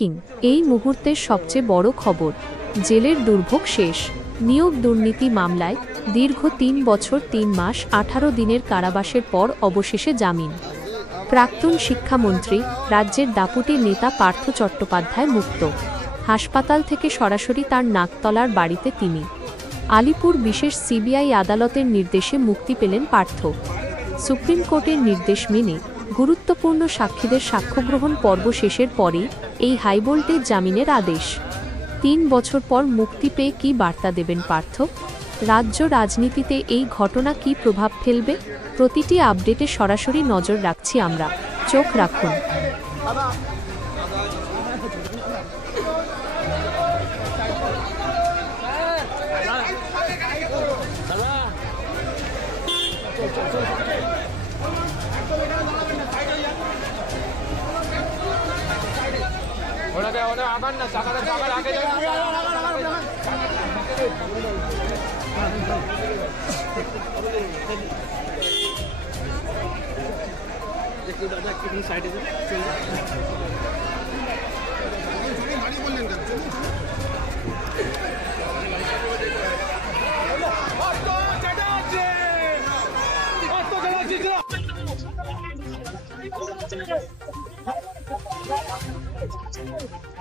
King এই মুহূর্তের সবচেয়ে বড় খবর, জেলের দুর্ভোগ শেষ। নিয়োগ দুর্নীতি মামলায় দীর্ঘ ৩ বছর ৩ মাস ১৮ দিনের কারাবাসের পর অবশেষে জামিন। প্রাক্তন শিক্ষামন্ত্রী, রাজ্যের দাপুটে নেতা পার্থ চট্টোপাধ্যায় মুক্ত। হাসপাতাল থেকে সরাসরি তার নাকতলার বাড়িতে তিনি। আলিপুর বিশেষ সিবিআই আদালতের নির্দেশে মুক্তি পেলেন পার্থ। সুপ্রিম কোর্টের নির্দেশ মেনে গুরুত্বপূর্ণ সাক্ষীদের সাক্ষ্যগ্রহণ পর্ব শেষের পরেই এই হাইভোল্টেজ জামিনের আদেশ। ৩ বছর পর মুক্তি পেয়ে কী বার্তা দেবেন পার্থ? রাজ্য রাজনীতিতে এই ঘটনা কী প্রভাব ফেলবে? প্রতিটি আপডেটে সরাসরি নজর রাখছি আমরা, চোখ রাখুন। Thank you.